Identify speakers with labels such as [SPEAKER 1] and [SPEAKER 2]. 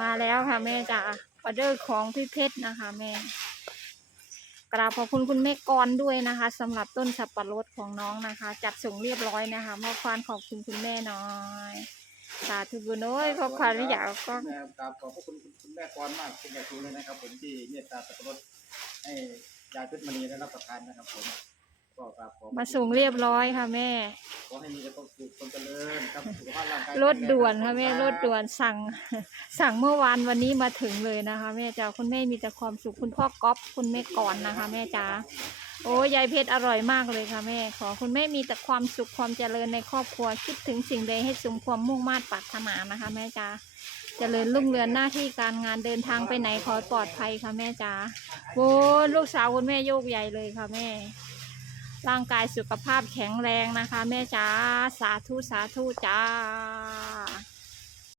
[SPEAKER 1] มาแล้วค่ะแม่จ๋าออเดอร์ของพี่เพชรนะคะ แม่ กราบขอบคุณคุณแม่กรด้วยนะคะสำหรับต้นสับปะรดของน้องนะคะ จัดส่งเรียบร้อยนะคะมอบควานขอบคุณคุณแม่น้อยสาธุบุญโอ้ยขอบควานไม่อยากกล้อง
[SPEAKER 2] แม่กราบขอบคุณคุณแม่กรมากคุณแม่ครูเลยนะครับผมที่เมตตาสับปะรดให้ยายเพชรมณีได้รับประทานนะครับผม ก็กราบขอบพระคุณ
[SPEAKER 1] มาส่งเรียบร้อยค่ะแม่
[SPEAKER 2] ขอให้มีแต่ความสุขความเจริญครับสุขภาพร่างกาย
[SPEAKER 1] รถด่วนค่ะแม่รถด่วนสั่ง สั่งเมื่อวานวันนี้มาถึงเลยนะคะ แม่จ๋าคุณแม่มีแต่ความสุขคุณพ่อก๊อฟคุณแม่ก่อนนะคะ แม่จ๋าโอ้ยายเพชรอร่อยมากเลยค่ะแม่ ขอคุณแม่มีแต่ความสุขความเจริญในครอบครัวคิดถึงสิ่งใดให้สมความมุ่งมา่ปรารถนานะคะ แม่จ๋าเจริญรุ่งเรืองหน้าที่การงานเดินทางไปไหนขอให้ปลอดภัยค่ะแม่จ๋าโอ้ยลูกสาวคุณแม่โยกใหญ่เลยค่ะแม่ ร่างกายสุขภาพแข็งแรงนะคะ แม่จ้า สาธุ สาธุจ้า